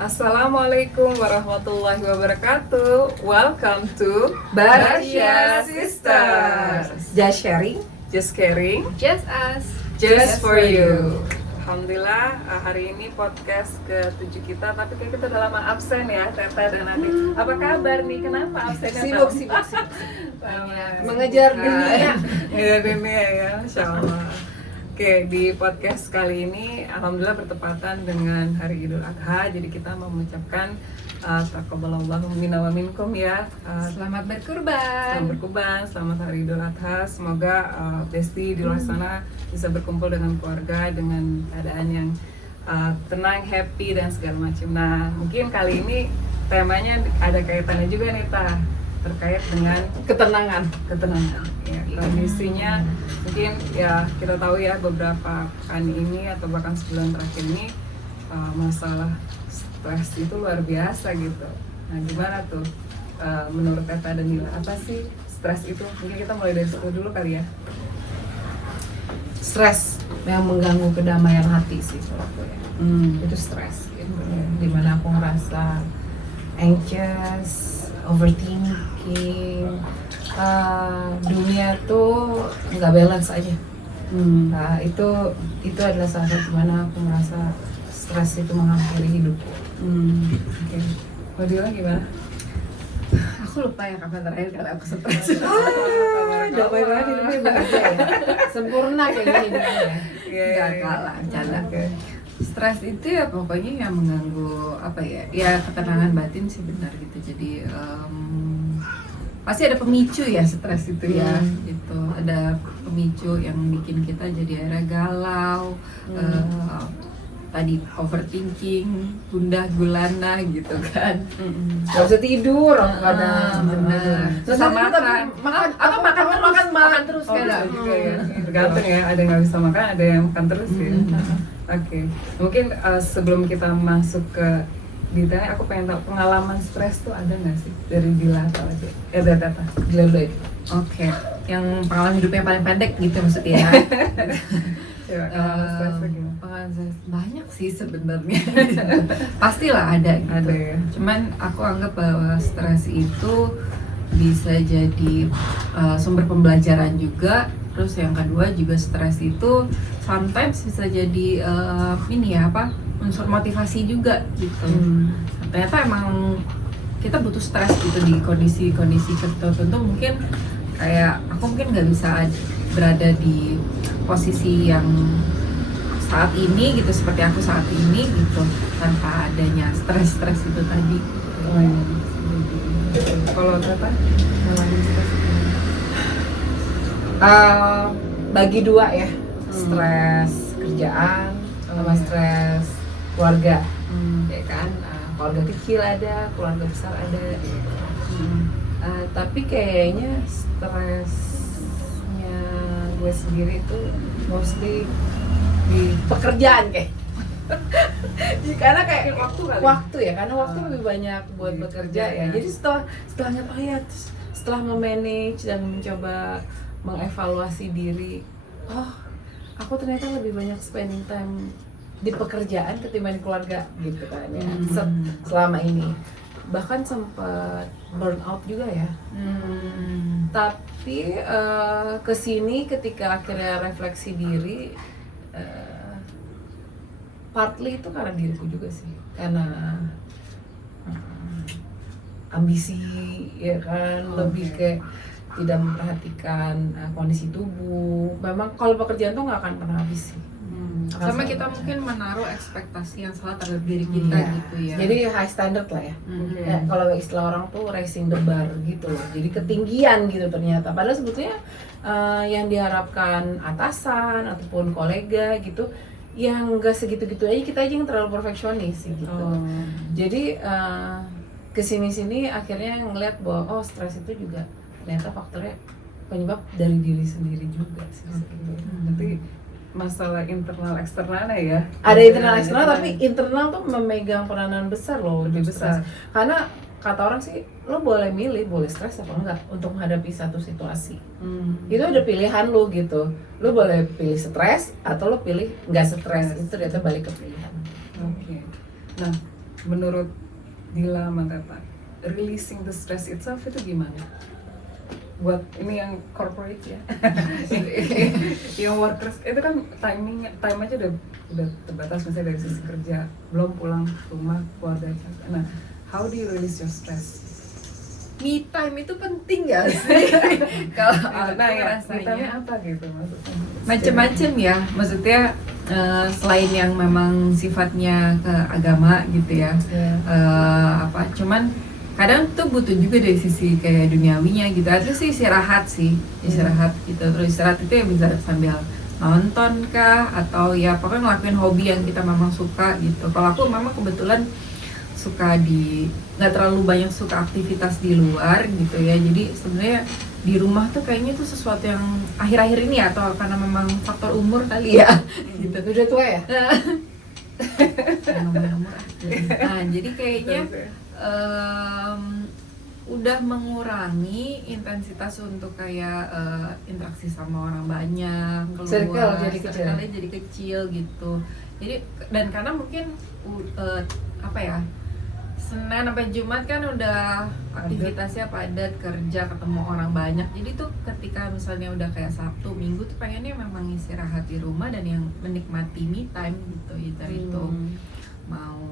Assalamualaikum warahmatullahi wabarakatuh. Welcome to Barsha Sisters. Just sharing, Just caring, Just us. just for you. Alhamdulillah, hari ini podcast ke-7 kita, tapi kayak kita udah lama absen ya, Teta dan Adik. Apa kabar nih? Kenapa absennya? sibuk. Mengejar dunia. Mengejar dunia ya, Insya Allah. Oke, di podcast kali ini alhamdulillah bertepatan dengan Hari Idul Adha. Jadi kita mau mengucapkan taqabbalallahu minna wa minkum ya. Selamat Selamat berkurban. berkurban, selamat Hari Idul Adha. Semoga Besti di luar sana bisa berkumpul dengan keluarga dengan keadaan yang tenang, happy dan segala macam. Nah, mungkin kali ini temanya ada kaitannya juga nih terkait dengan ketenangan. ya, kondisinya mungkin ya kita tahu ya beberapa pekan ini atau bahkan sebulan terakhir ini masalah stres itu luar biasa gitu. Nah, gimana tuh menurut Teta dan Nila, apa sih stres itu? Mungkin kita mulai dari situ dulu kali ya. Stres yang mengganggu kedamaian hati sih kalau aku ya. Itu stres gitu. Dimana aku ngerasa anxious, overthinking, dunia tuh nggak balance aja. Nah, itu adalah salah satu mana aku merasa stres itu menghampiri hidupku. Oke. Kalau Dila gimana? Aku lupa ya kapan terakhir kali aku stres. Damai banget hidupnya bahagia ya. Sempurna kayak gini hidupnya. Nggak kalah, bercanda. Oke. Stres itu ya pokoknya yang mengganggu apa ya? Ya ketenangan batin sih benar gitu. Jadi pasti ada pemicu ya stres itu ya. Gitu. Ada pemicu yang bikin kita jadi akhirnya galau. Tadi overthinking, gundah gulana gitu kan. Gak bisa tidur kadang. Bener. Terus Sama makan makan terus Oh, kadang. bisa juga ya. Tergantung ya, ada yang nggak bisa makan, ada yang makan terus ya. Oke, mungkin sebelum kita masuk ke detailnya, aku pengen tahu pengalaman stres tuh ada nggak sih dari Dila atau aja? Dari Teta. Dulu Oke, yang pengalaman hidupnya paling pendek gitu maksudnya. Coba kalau stres tuh gimana? Pengalaman stres banyak sih sebenarnya. Pastilah ada gitu. Ada ya. Cuman aku anggap bahwa stres itu bisa jadi sumber pembelajaran juga. Terus yang kedua juga stres itu sometimes bisa jadi unsur motivasi juga gitu. Ternyata emang kita butuh stres gitu di kondisi-kondisi tertentu. Mungkin kayak aku mungkin nggak bisa berada di posisi yang saat ini gitu, seperti aku saat ini gitu, tanpa adanya stres itu tadi. Oh, iya. Kalau Teta, pengalaman stres bagi dua ya, stres kerjaan sama stres keluarga, ya kan. Keluarga kecil ada, keluarga besar ada. Tapi kayaknya stresnya gue sendiri itu mostly di pekerjaan kayak. Karena kayak waktu ya, karena waktu lebih banyak buat bekerja ya. Jadi setelah ngeliat, setelah memanage dan mencoba mengevaluasi diri, aku ternyata lebih banyak spending time di pekerjaan ketimbang di keluarga gitu kan ya. Selama ini bahkan sempat burn out juga ya. Tapi kesini ketika akhirnya refleksi diri, partly itu karena diriku juga sih, karena ambisi ya kan, lebih kayak tidak memperhatikan kondisi tubuh. Memang kalau pekerjaan tuh nggak akan pernah habis sih. Sama kita mungkin menaruh ekspektasi yang salah terhadap diri kita gitu ya. Jadi high standard lah ya. Ya, kalau istilah orang tuh raising the bar gitu loh. Jadi ketinggian gitu ternyata. Padahal sebetulnya yang diharapkan atasan ataupun kolega gitu, yang nggak segitu-gitu aja, kita aja yang terlalu perfeksionis gitu. Jadi kesini-sini akhirnya ngeliat bahwa stres itu juga ternyata faktornya penyebab dari diri sendiri juga sih. Tapi masalah internal eksternalnya ya. Ada internal eksternal, tapi internal tuh memegang peranan besar loh, Lebih besar. Karena kata orang sih, lo boleh milih, boleh stres apa enggak untuk menghadapi satu situasi. Itu ada pilihan lo gitu. Lo boleh pilih stres atau lo pilih nggak stres. Itu ternyata balik ke pilihan. Oke. Nah, menurut Dila Manteta, releasing the stress itself itu gimana? Buat ini yang corporate ya, yang workers itu kan time aja udah terbatas, misalnya dari sisi kerja, belum pulang rumah keluarga. Nah, how do you release your stress? Me time itu penting gak sih? Kalau aku ya, rasanya apa gitu maksudnya? macem-macem ya, maksudnya selain yang memang sifatnya ke agama gitu ya, cuman kadang tuh butuh juga dari sisi kayak duniawinya gitu. Itu sih istirahat gitu. Terus istirahat itu ya bisa sambil nonton kah, atau ya pokoknya ngelakuin hobi yang kita memang suka gitu. Kalau aku memang kebetulan suka nggak terlalu banyak suka aktivitas di luar gitu ya, jadi sebenarnya di rumah tuh kayaknya tuh sesuatu yang akhir-akhir ini ya, atau karena memang faktor umur kali ya gitu. Udah tua ya? Nah jadi kayaknya udah mengurangi intensitas untuk kayak interaksi sama orang banyak, keluar, circle jadi kecil gitu. Jadi dan karena mungkin Senin sampai Jumat kan udah aktivitasnya padat, kerja, ketemu orang banyak. Jadi tuh ketika misalnya udah kayak Sabtu, Minggu tuh pengennya memang istirahat di rumah dan yang menikmati me time gitu. Itu mau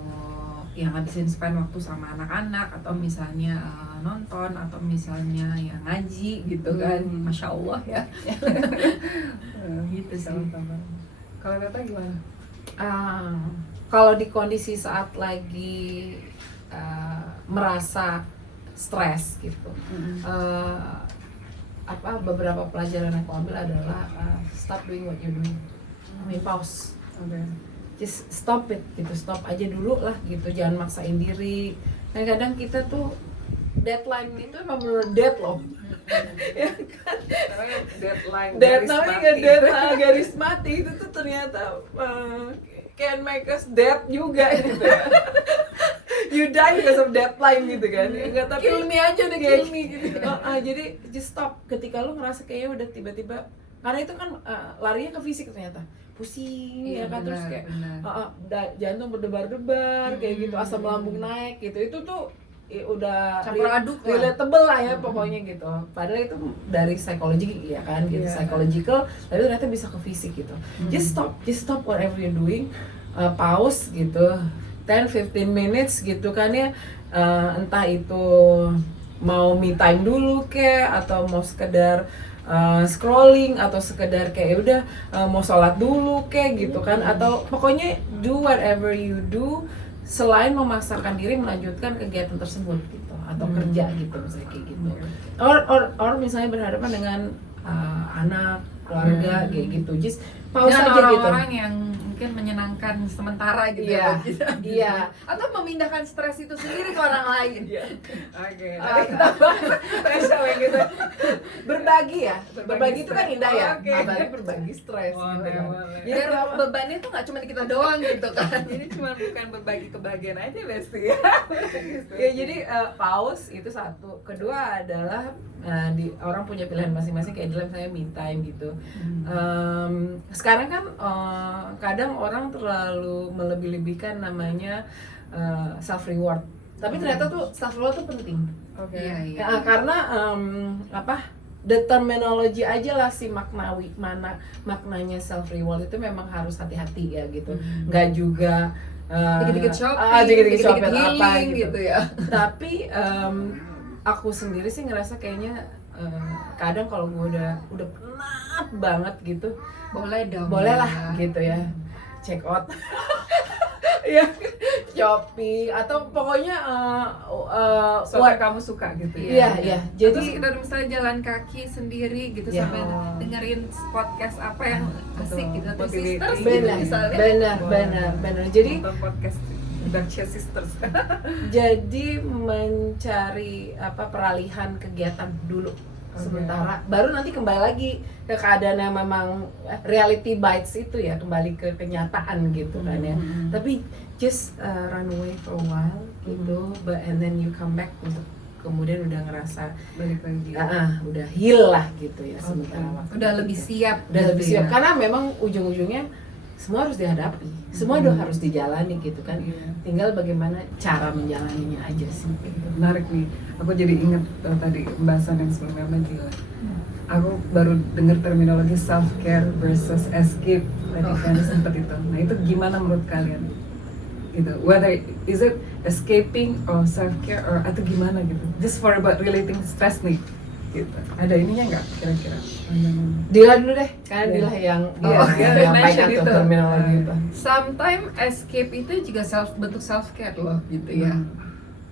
yang ngabisin spend waktu sama anak-anak, atau misalnya nonton, atau misalnya ya ngaji gitu kan. Masya Allah ya. Gitu sih. Kalau Tata gimana? Kalau di kondisi saat lagi merasa stres gitu, beberapa pelajaran yang aku ambil adalah stop doing what you're doing. Pause. Just stop it gitu, stop aja dulu lah gitu, jangan maksain diri. Kadang-kadang kita tuh deadline itu emang bener dead loh. Ya kan? Deadline garis mati itu tuh ternyata can make us dead juga gitu. You die because of deadline gitu kan. Enggak, tapi Kill me aja deh, kill me gitu. Jadi just stop ketika lu ngerasa kayaknya udah tiba-tiba, karena itu kan larinya ke fisik ternyata. Pusing ya kan, terus kayak jantung berdebar-debar kayak gitu, asam lambung naik gitu. Itu tuh udah campur aduk relatable lah ya pokoknya gitu. Padahal itu dari psikologi ya kan gitu, psychological, tapi ternyata bisa ke fisik gitu. Just stop whatever you're doing, pause gitu, 10-15 minutes gitu kan ya, entah itu mau me time dulu atau mau sekedar scrolling, atau sekedar kayak udah mau sholat dulu gitu kan, atau pokoknya do whatever you do selain memaksakan diri melanjutkan kegiatan tersebut gitu, atau kerja gitu misalnya kayak gitu, or misalnya berhadapan dengan anak, keluarga kayak gitu, just pause aja gitu. Orang-orang yang mungkin menyenangkan sementara gitu. Iya. Atau memindahkan stres itu sendiri ke orang lain. Oke. Spesial yang gitu. Berbagi ya. Berbagi itu kan indah ya. Apalagi berbagi stres. Biar bebannya tuh nggak cuma kita doang gitu kan. Jadi cuma bukan berbagi kebahagiaan aja Besti. Ya jadi pause itu satu. Kedua adalah orang punya pilihan masing-masing, kayak dalam saya me time gitu. Sekarang kan kadang orang terlalu melebih-lebihkan namanya self reward. Tapi ternyata tuh self reward tuh penting. Iya. Karena the terminology aja lah si maknanya self reward itu memang harus hati-hati ya gitu. Nggak juga dikit-dikit shopping, dikit-dikit healing gitu ya. Tapi aku sendiri sih ngerasa kayaknya kadang kalau gue udah penat banget gitu, boleh lah gitu ya, check out ya, shopping, atau pokoknya what kamu suka gitu ya. Iya. Jadi sekedar misalnya jalan kaki sendiri gitu sambil dengerin podcast apa yang asik gitu, atau sisters gitu misalnya. Benar. Jadi podcast Darcia Sisters. Jadi mencari peralihan kegiatan dulu sementara, baru nanti kembali lagi ke keadaan yang memang reality bites itu ya, kembali ke kenyataan gitu kan ya. Tapi just run away for a while gitu, and then you come back untuk kemudian udah ngerasa balik lagi. Udah heal lah gitu ya sementara waktu. Udah lebih siap. Karena memang ujung-ujungnya semua harus dihadapi, semua harus dijalani gitu kan. Iya. Tinggal bagaimana cara menjalaninya aja sih. Gitu. Menarik nih, aku jadi inget tadi pembahasan yang sebelumnya sama Gila. Aku baru dengar terminologi self care versus escape tadi kan sempat itu. Nah itu gimana menurut kalian? Gitu. Whether is it escaping or self care or atau gimana gitu? Just for about relating stress nih. Gitu. Ada ininya nggak kira-kira? Dila dulu deh, karena Iya. Dila yang Iya, yang mention menyampaikan tuh itu. terminologi itu. Sometimes escape itu juga bentuk self care loh gitu ya.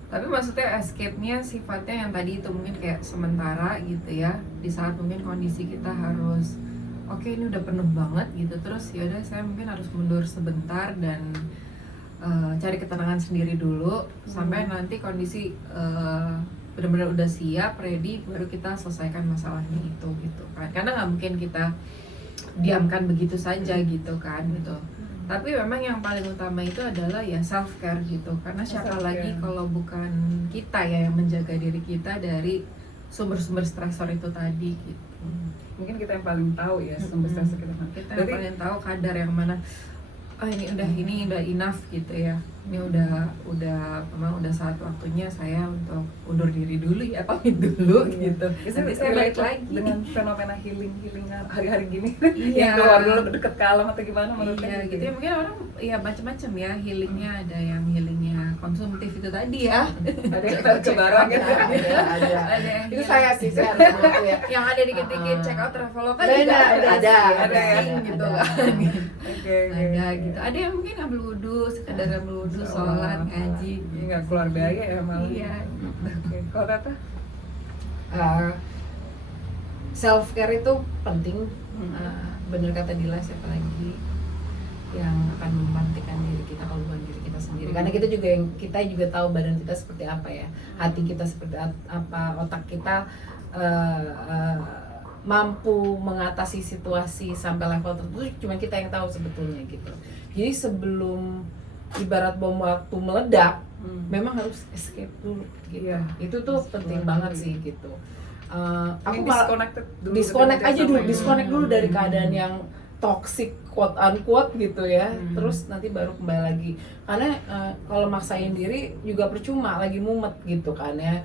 Tapi maksudnya escape-nya sifatnya yang tadi itu mungkin kayak sementara gitu ya. Di saat mungkin kondisi kita harus oke, ini udah penuh banget gitu. Terus ya udah saya mungkin harus mundur sebentar dan cari ketenangan sendiri dulu sampai nanti kondisi benar-benar udah siap, ready, baru kita selesaikan masalahnya itu gitu kan. Karena nggak mungkin kita diamkan begitu saja gitu kan gitu. Tapi memang yang paling utama itu adalah ya self care gitu. Karena siapa Self-care. lagi kalau bukan kita ya yang menjaga diri kita dari sumber-sumber stresor itu tadi gitu. Mungkin kita yang paling tahu ya sumber stres kita. Kita yang paling tahu kadar yang mana ini udah enough gitu ya. Ini memang udah saat waktunya saya untuk undur diri dulu ya, pamit dulu gitu. Nanti saya balik lagi dengan fenomena healing hari-hari gini. Iya. Yang keluar dulu deket ke alam atau gimana menurut Iya kalian? gitu ya, mungkin orang ya macam-macam ya healingnya, ada yang healingnya konsumtif itu tadi ya, Ada yang ke barang gitu. Ada. ada yang Itu healing. saya sih, saya harus ngomong ya. yang ada dikit-dikit check out Traveloka Ada, juga ada ya. gitu Ada. kan. Oke. Ada gitu, ada yang mungkin ambil wudhu, sekedar ambil wudhu, sholat, ngaji. Ini nggak keluar biaya ya malah. Iya. Oke. Kalau Tata? Self care itu penting. Bener kata Dila, siapa lagi yang akan memantikan diri kita kalau bukan diri kita sendiri. Karena kita juga tahu badan kita seperti apa ya, hati kita seperti apa, otak kita mampu mengatasi situasi sampai level tertentu cuma kita yang tahu sebetulnya gitu. Jadi sebelum ibarat bom waktu meledak, memang harus escape dulu gitu. Iya. Itu tuh penting banget sih gitu. Aku malah disconnect aja dulu, disconnect dulu dari keadaan yang toxic quote unquote gitu ya. Terus nanti baru kembali lagi. Karena kalau maksain diri juga percuma, lagi mumet gitu kan ya.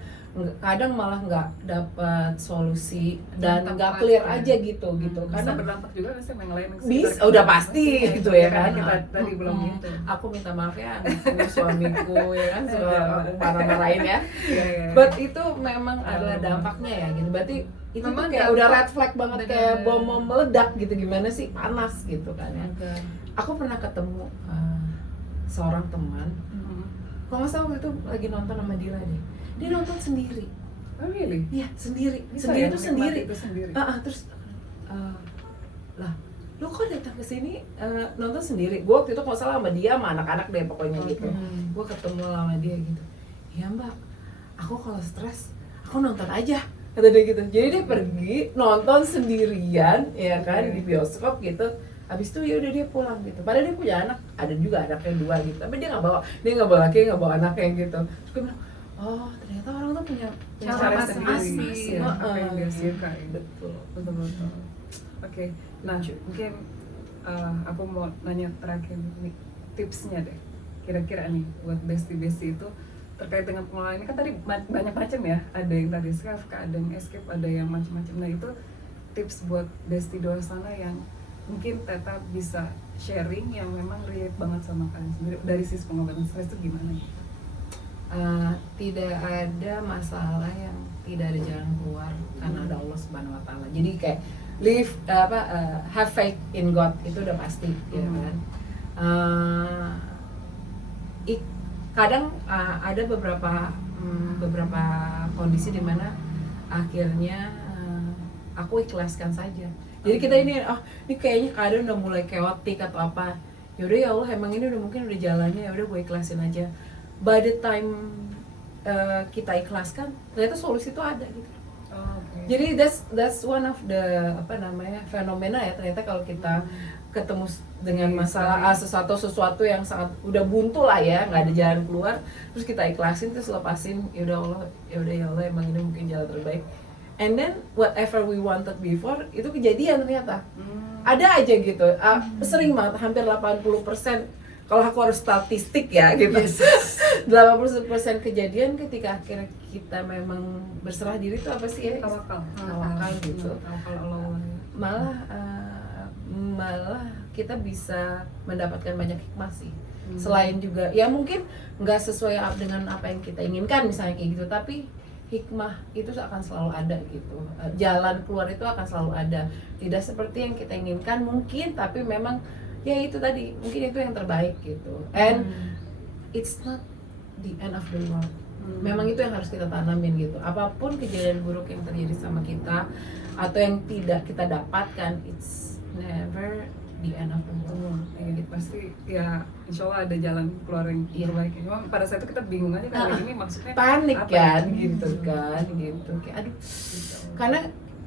Kadang malah nggak dapat solusi dan nggak clear aja gitu Karena karena berdampak juga nggak sih yang lain yang Bis, sekitar udah kita. pasti Iya, gitu itu ya kan. kita tadi belum gitu. Aku minta maaf ya anakku, suamiku ya kan, suka aku marah-marahin ya. Iya, iya. But itu memang adalah dampaknya ya gitu. Berarti itu Memang tuh kayak dampak. udah red flag banget, Bener. kayak bom mau meledak gitu, gimana sih, panas gitu kan ya. Aku pernah ketemu seorang teman, kalau nggak salah waktu itu lagi nonton sama Dila deh. Dia nonton sendiri. Oh really? Iya, sendiri. Bisa Sendiri ya tuh menikmati sendiri. itu sendiri. Terus lah, lu kok datang ke sini nonton sendiri? Gue waktu itu kalau salah sama dia, sama anak-anak deh pokoknya gitu. Gue ketemu sama dia gitu. Iya mbak, aku kalau stres, aku nonton aja, kata dia gitu. Jadi dia pergi nonton sendirian, ya kan, di bioskop gitu. Habis itu ya udah dia pulang gitu. Padahal dia punya anak, ada juga anaknya 2 gitu. Tapi dia nggak bawa laki, nggak bawa anaknya gitu. Terus gue bilang, oh ternyata orang tuh punya Cara masing-masing. masing-masing. ya, apa yang dia sukai. Betul. Betul. Oke, nah mungkin aku mau nanya terakhir nih, tipsnya deh. Kira-kira nih buat bestie-bestie itu terkait dengan pengelolaan ini kan tadi banyak macam ya. Ada yang tadi self, ada yang escape, ada yang macam-macam. Nah itu tips buat bestie di luar sana yang mungkin Tata bisa sharing yang memang relate banget sama kalian sendiri dari sisi pengobatan stres itu gimana gitu? Tidak ada masalah yang tidak ada jalan keluar karena ada Allah Subhanahu Wa Taala. Jadi kayak have faith in God itu udah pasti, ya kan. Kadang ada beberapa kondisi di mana akhirnya aku ikhlaskan saja. Jadi kita ini kayaknya keadaan udah mulai chaotic atau apa. Yaudah ya Allah, emang ini mungkin udah jalannya, ya udah gue ikhlasin aja. By the time kita ikhlaskan, ternyata solusi itu ada gitu. Jadi that's one of the fenomena ya, ternyata kalau kita ketemu dengan masalah sesuatu yang sangat udah buntu lah ya, nggak ada jalan keluar, terus kita ikhlasin, terus lepasin, ya udah ya Allah emang ini mungkin jalan terbaik. and then whatever we wanted before itu kejadian ternyata. Ada aja gitu, sering banget, hampir 80%, kalau aku harus statistik ya gitu, 80% kejadian ketika akhirnya kita memang berserah diri itu apa sih ya? Tawakal gitu. Malah kita bisa mendapatkan banyak hikmah sih. Selain juga, ya mungkin nggak sesuai dengan apa yang kita inginkan misalnya kayak gitu, tapi hikmah itu akan selalu ada gitu. Jalan keluar itu akan selalu ada. Tidak seperti yang kita inginkan mungkin, tapi memang ya itu tadi, mungkin itu yang terbaik gitu. And it's not the end of the world. Memang itu yang harus kita tanamin gitu. Apapun kejadian buruk yang terjadi sama kita atau yang tidak kita dapatkan, it's never the end of the world. Gitu. Pasti ya insya Allah ada jalan keluar yang terbaik. Cuma pada saat itu kita bingung aja kan ini maksudnya panik apa kan ya? gitu kan gitu kayak aduh karena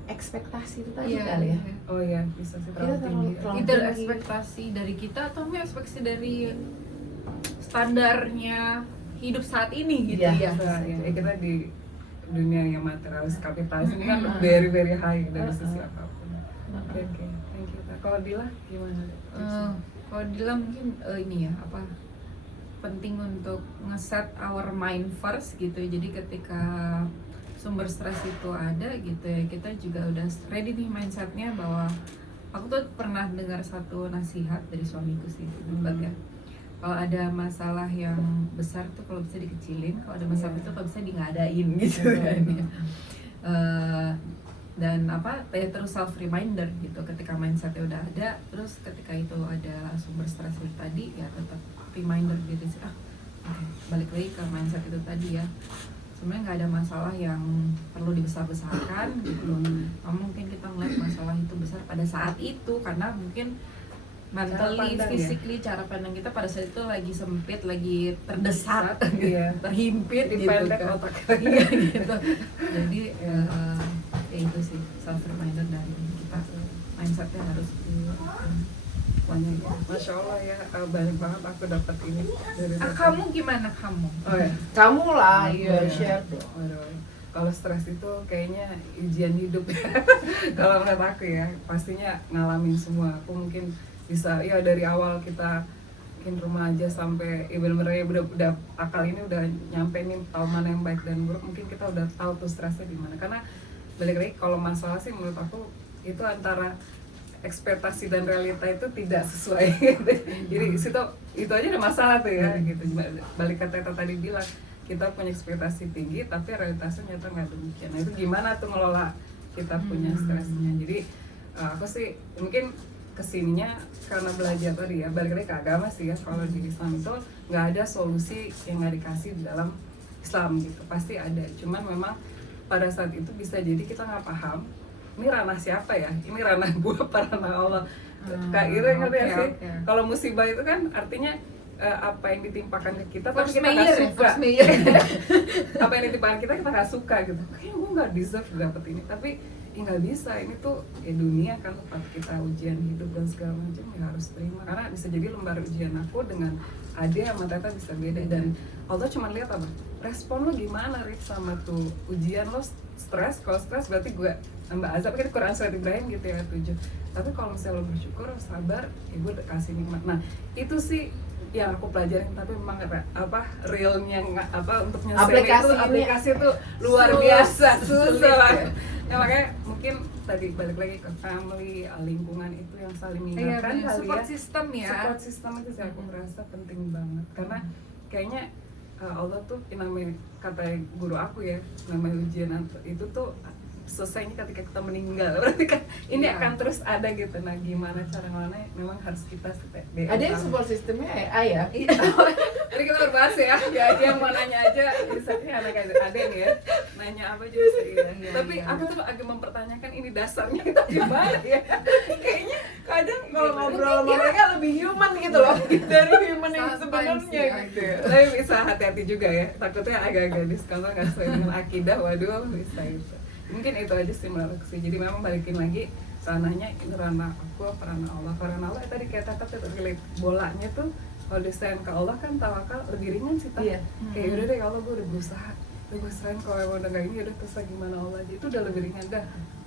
ekspektasi itu tadi kali ya. Oh iya, bisa sih Kita terlalu tinggi. Either ekspektasi dari kita atau mungkin ekspektasi dari standarnya hidup saat ini gitu ya. Nah, ya, kita di dunia yang materialis kapitalis ini kan very very high dari sisi apapun. Oke, thank you. Kalau Dila gimana? Kalau Dila mungkin ini ya apa penting untuk ngeset our mind first gitu. Jadi ketika sumber stres itu ada gitu ya, kita juga udah ready nih mindsetnya bahwa aku tuh pernah dengar satu nasihat dari suamiku sih debat ya. Kalau ada masalah yang besar tuh kalau bisa dikecilin, kalau ada masalah itu kalau bisa di ngadain gitu kan ya. Dan apa ya terus self reminder gitu ketika mindsetnya udah ada, terus ketika itu ada sumber stres itu tadi ya tetap reminder diri sih balik lagi ke mindset itu tadi ya, sebenarnya nggak ada masalah yang perlu dibesar-besarkan gitu. Mungkin kita ngeliat masalah itu besar pada saat itu karena mungkin mentally, physically cara pandang kita pada saat itu lagi sempit, lagi terdesak, terhimpit gitu kan. Iya gitu. Jadi ya itu sih self reminder dari kita, mindsetnya harus banyak. Masya Allah ya, banyak banget aku dapat ini dari kamu gimana kamu? Oh ya, kamu lah, share dong. Kalau stres itu kayaknya ujian hidup ya. Kalau menurut aku ya, pastinya ngalamin semua. Aku mungkin bisa ya dari awal kita mungkin remaja sampai ya bener-bener ya udah akal ini udah nyampe nih tahu mana yang baik dan buruk, mungkin kita udah tahu tuh stresnya di mana. Karena balik lagi kalau masalah sih menurut aku itu antara ekspektasi dan realita itu tidak sesuai. Jadi itu aja ada masalah tuh ya gitu. Balik kata Teta tadi bilang kita punya ekspektasi tinggi tapi realitasnya nyata nggak demikian. Nah itu gimana tuh ngelola kita punya stresnya. Jadi aku sih mungkin kesininya karena belajar tadi ya, balik lagi ke agama sih ya. Kalau di Islam itu nggak ada solusi yang nggak dikasih di dalam Islam gitu, pasti ada. Cuman memang pada saat itu bisa jadi kita nggak paham ini ranah siapa ya, ini ranah gua apa ranah Allah. Kak Ira ngerti ya sih? Kalau musibah itu kan artinya apa yang ditimpakan ke kita tapi kita nggak suka. Apa yang ditimpakan kita nggak suka gitu. Kayaknya gua nggak deserve dapet ini, tapi ya nggak bisa, ini tuh ya dunia kan tempat kita ujian hidup dan segala macam, ya harus terima. Karena bisa jadi lembar ujian aku dengan Ade sama Teta bisa beda, dan Allah cuma lihat apa respon lo gimana Rif sama tuh ujian lo. Stres, kalau stres berarti gue tambah azab, kan Quran surat Ibrahim gitu ya 7. Tapi kalau misalnya lo bersyukur, sabar, ya gue kasih nikmat. Nah itu sih yang aku pelajarin, tapi memang apa realnya apa untuk nyelesain aplikasi itu luar biasa susah. Ya makanya mungkin tadi balik lagi ke family, lingkungan itu yang saling mengingatkan kali ya. Support system ya. Support system itu sih aku merasa penting banget, karena kayaknya Allah tuh namanya kata guru aku ya, namanya ujian itu tuh selesainya ketika kita meninggal, berarti kan ini akan terus ada gitu. Nah gimana cara ngelana memang harus kita ada yang support sistemnya ya. Jadi kita berbahas ya yang mau nanya aja misalnya anak ada nih ya nanya apa juga sih tapi aku tuh agak mempertanyakan ini dasarnya itu gimana ya. Kayaknya kadang kalau ngobrol sama mereka lebih human gitu loh dari human yang sebenarnya gitu ya. Tapi bisa hati-hati juga ya, takutnya agak-agak diskonto nggak sesuai dengan akidah, waduh bisa gitu. Mungkin itu aja sih menurut sih. Jadi memang balikin lagi ranahnya, ini ranah aku apa ranah Allah. Karena Allah tadi kayak Tata relate bolanya tuh kalau desain ke Allah kan tawakal lebih ringan sih. Kayak udah deh kalau gue udah berusaha gue serahin kalau emang udah gak ini udah terus gimana Allah aja, itu udah lebih ringan dah,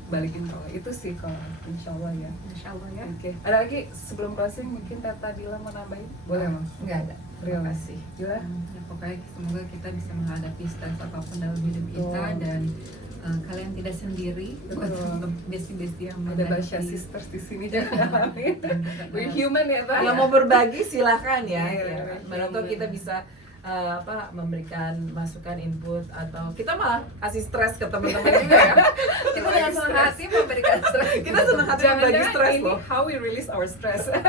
balikin kalau itu sih kalau insya Allah ya. Insya Allah ya. Oke, ada lagi sebelum closing mungkin Tata Dila mau nambahin? Boleh Mas? Nggak ada. Terima kasih. Dila? Ya, pokoknya semoga kita bisa menghadapi stres apapun dalam hidup kita, Betul. dan kalian tidak sendiri. Buat Betul. besti-besti yang Ada menghadapi- Basya Sisters di sini juga ngalamin. We're human ya Tata? Yang mau berbagi silakan ya. Iya, Ya. iya. Mana tahu kita bisa memberikan masukan, input, atau kita malah kasih stres ke teman-teman juga ya. Kita dengan senang hati memberikan stres. Kita senang hati berbagi Jangan-jangan stres ini loh. how we release our stress. Ya,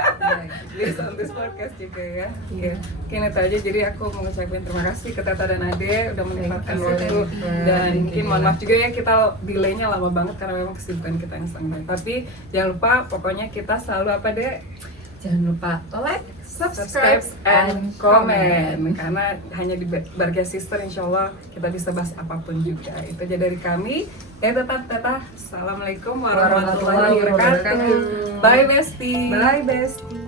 Based on this podcast juga ya. Oke, mungkin itu aja. Jadi aku mau ngucapin terima kasih ke Tata dan Ade udah menyempatkan Thank you. waktu. Thank you. Dan Thank you, mungkin mohon Dila. maaf juga ya kita delaynya lama banget karena memang kesibukan kita yang sangat. Tapi jangan lupa pokoknya kita selalu apa deh? Jangan lupa like, Subscribe and comment. Karena hanya di Barga Sister insya Allah kita bisa bahas apapun juga. Itu aja dari kami. Tetap. Assalamualaikum warahmatullahi wabarakatuh. Bye Besti. Bye Besti.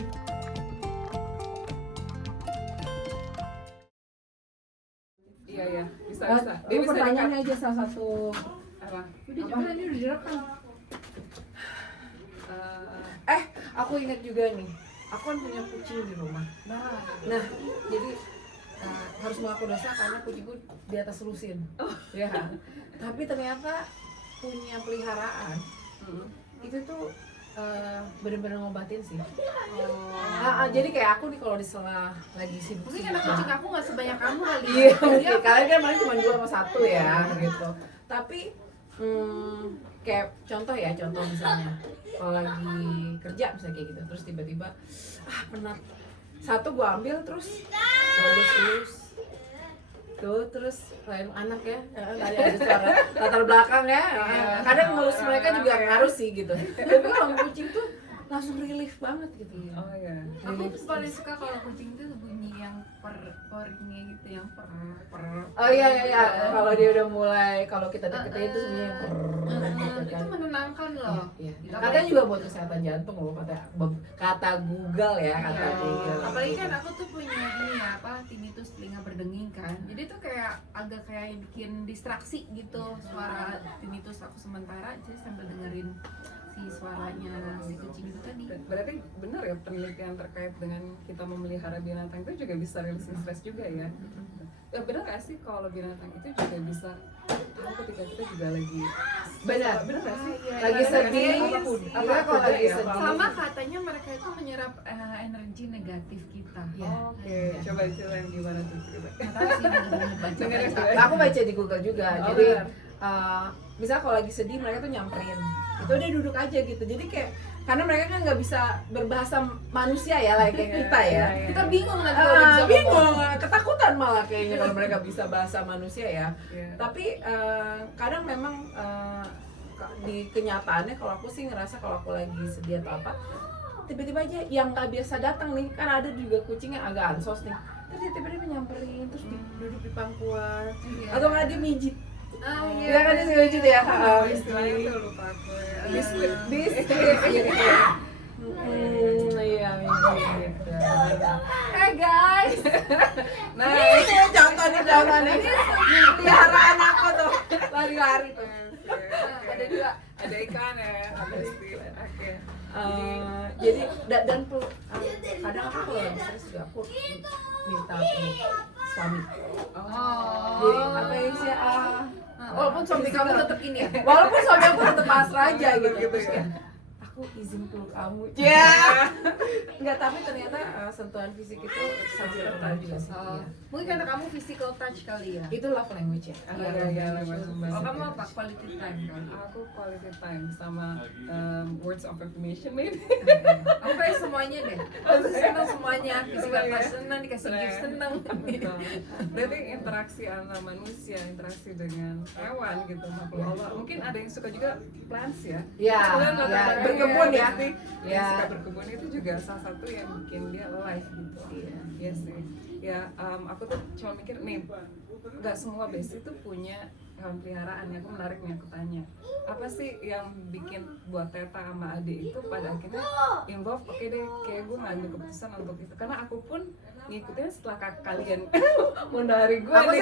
Iya bisa. Lu pertanyaannya aja salah satu. Apa? Udah juga ini udah direkam. Aku ingat juga nih. Aku kan punya kucing di rumah. Nah, jadi harus mengaku dosa karena kucingku di atas lusin. Ya. Tapi ternyata punya peliharaan itu tuh bener-bener ngobatin sih. Jadi kayak aku nih kalau di sela lagi sibuk. Mungkin karena kucing aku nggak sebanyak kamu kali. Iya, mungkin. Kalian kan paling cuma 2 sama 1 ya, gitu. Tapi kayak contoh misalnya kalau lagi kerja misalnya kayak gitu, terus tiba-tiba penat, satu gua ambil terus elus tuh, terus lain anak ya, tadi ada suara latar belakang ya, kadang ngelus mereka juga ngaruh sih gitu. Tapi kalau kucing tuh langsung relief banget gitu. Oh ya. Aku tuh paling suka kalau kucing tuh bunyi yang pernya gitu, yang per. Oh iya, kalau dia udah mulai, kalau kita deketin itu sebenarnya Itu kan. menenangkan loh. Iya. Gitu. Katanya juga buat kesehatan jantung loh, kata Google ya, kata Iya. Google. Apalagi kan aku tuh punya ini ya, tinnitus, telinga berdenging kan. Jadi tuh kayak agak kayak bikin distraksi gitu suara tinnitus aku sementara, jadi sambil dengerin si suaranya si kucing itu tadi. Berarti benar ya penelitian terkait dengan kita memelihara binatang itu juga bisa releasing stres juga ya? Benar gak sih kalau binatang itu juga bisa tahu ketika kita juga lagi Benar. Benar gak sih? Lagi sedih, Apa kalau lagi ya? sedih. Sama katanya mereka itu menyerap energi negatif kita. Iya. Oke, coba ceritain gimana tuh coba. Nggak tahu sih, baca. Dengerin. Aku baca di Google juga. Oh, Jadi benar. misal kalau lagi sedih mereka tuh nyamperin. Itu dia duduk aja gitu. Jadi kayak karena mereka kan nggak bisa berbahasa manusia ya, kayak kita ya. Iya. Kita bingung nanti kalau dia bisa Bingung, ketakutan malah kayaknya kalau mereka bisa bahasa manusia ya. Iya. Tapi kadang memang di kenyataannya kalau aku sih ngerasa kalau aku lagi sedih atau apa, tiba-tiba aja yang nggak biasa datang nih, kan ada juga kucing yang agak ansos nih, terus dia tiba-tiba nyamperin, terus duduk di pangkuan, Iya. atau nggak dia mijit. Iya. Iya kan dia suka mijit ya. Istilahnya tuh lupa aku ya. Biskuit. Biskuit gitu. Iya mijit. Guys, Nah ini contoh nih peliharaan aku tuh lari-lari tuh. ada juga. Ada ikan ya, ada istilah. Oke. Jadi kadang aku kalau lagi stres juga aku minta peluk suami. Jadi apa yang sih Walaupun suami kamu tetap ini ya. walaupun suami aku tetap pasrah aja gitu, Gitu terus ya. kayak aku izin peluk kamu. Ya. Enggak, tapi ternyata sentuhan fisik itu sangat terkenal juga sih. Iya. Mungkin karena kamu physical touch kali ya. Itu love language ya. Iya, lewat Oh, kamu apa? Quality time kan? Aku quality time sama words of affirmation maybe. Aku kayak semuanya deh. Aku senang semuanya. Physical touch senang, dikasih gift senang. Betul. Berarti interaksi antar manusia, interaksi dengan hewan gitu, makhluk Allah. Mungkin ada yang suka juga plants ya. Ya, Kebetulan ya, rata-rata berkebun ya. pasti Ya. yang suka berkebun itu juga salah satu yang bikin dia alive gitu. Iya sih. Ya, aku tuh cuma mikir nih, nggak semua besti tuh punya hewan peliharaan. Ya, aku menarik nih aku tanya, apa sih yang bikin buat Teta sama Ade itu pada akhirnya involve, oke deh, kayak gue ngambil keputusan untuk itu, karena aku pun ngikutin setelah kalian menari gue Aku nih.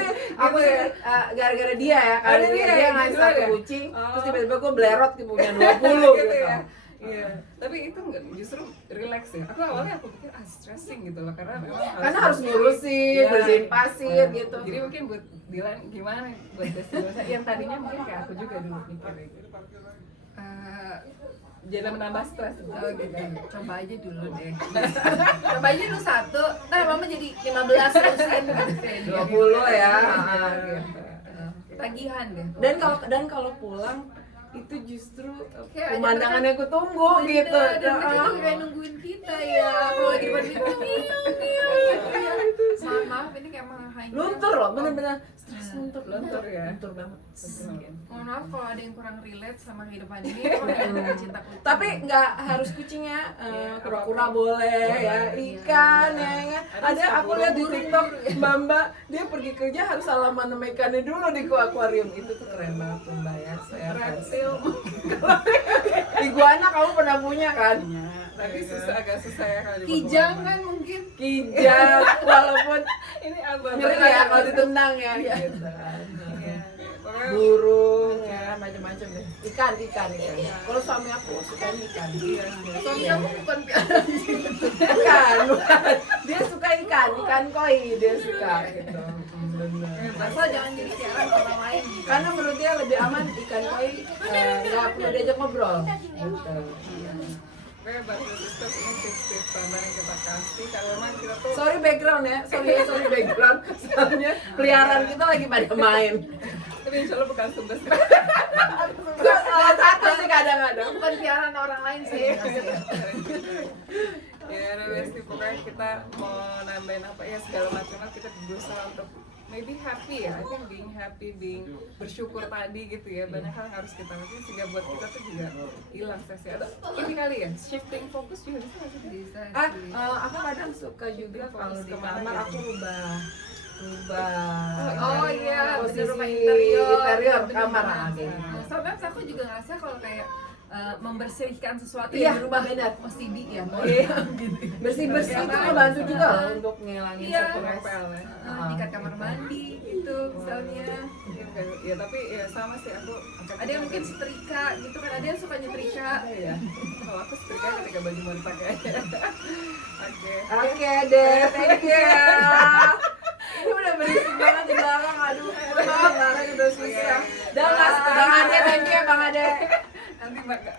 sih gara-gara dia ya, Ada kali dia, dia gitu ngasih satu ya? kucing, Oh. terus tiba-tiba gue belerot punya 20 gitu. ya. Iya, tapi itu enggak, justru relax ya. Awalnya aku pikir stressing gitu loh, karena memang Karena harus ngurusin, Iya. bersihin pasir Nah, gitu. Jadi mungkin buat Dilan gimana buat Desi yang tadinya mungkin kayak aku juga dulu mikir gitu. Jadi menambah stres gitu. Oh gitu. Coba aja dulu deh. Coba aja dulu satu, ntar mama jadi 15 terusin gitu. 20 ya. Gitu. Tagihan deh. Dan kalau pulang itu justru Kayak ada pemandangan yang kutunggu Bener, gitu. dan mereka juga kayak nungguin kita ya. Kalau lagi depan pintu maaf ini kayak menghain. Luntur loh, bener-bener stres luntur Ya. luntur banget. Mohon maaf kalau ada yang kurang relate sama kehidupan ini, kalau cinta kucing. Tapi nggak harus kucingnya, kura-kura boleh ya, ikan ya kan. Ada aku lihat di TikTok Mbak dia pergi kerja harus salaman sama ikannya dulu di akuarium. Itu tuh keren banget tuh Mbak ya. Saya Reptil. iguana kamu pernah punya kan? Tapi agak susah ya kalau dibawa Kijang kemana-mana. kan mungkin. Kijang, walaupun Ini abang. ngeri ya kalau ditendang ya. Gitu. Iya. Pokoknya Burung ya macam-macam deh. Ikan. Kalau suami aku suka ikan. Suami kamu bukan piara Bukan. Dia suka ikan koi dia suka gitu. Benar. asal jangan jadi piara orang lain. Karena menurut dia lebih aman ikan koi nggak perlu diajak ngobrol. Gitu. Oke, Batu Sisters, ini tips-tips tambahan yang kita kasih. Kalau memang kita tuh Sorry background ya, sorry background. Soalnya peliharaan kita lagi pada main. tapi insya Allah bukan sumber Salah satu sih kadang-kadang. Bukan piaraan orang lain sih. Ya, udah Besti, pokoknya kita mau nambahin apa ya segala macam kita berusaha untuk maybe happy ya. I think being happy, being bersyukur tadi gitu ya. Banyak hal yang harus kita lakukan sehingga buat kita tuh juga hilang stresnya. Atau ini kali ya, shifting fokus juga bisa nggak sih? Bisa sih. Aku kadang suka juga kalau di Kemana kamar gitu? aku rubah Oh iya, posisi bener, rumah interior kamar bener. ada. Sometimes aku juga ngerasa kalau kayak membersihkan sesuatu Iya, di rumah benar. OCD ya. Bersih-bersih itu Karena- membantu juga loh untuk ngilangin Iya. stres. Nempel ya. Dikat kamar mandi gitu misalnya. Ya tapi ya sama sih aku. Ada yang mungkin setrika gitu kan, ada yang suka nyetrika. ya. Kalau aku setrika ketika baju mau dipakai. Oke. Oke deh, thank you. Ini udah berisik banget di belakang, aduh. Maaf, udah susah. Dah, Mas. Bang Ade, thank you ya Bang Ade. Nanti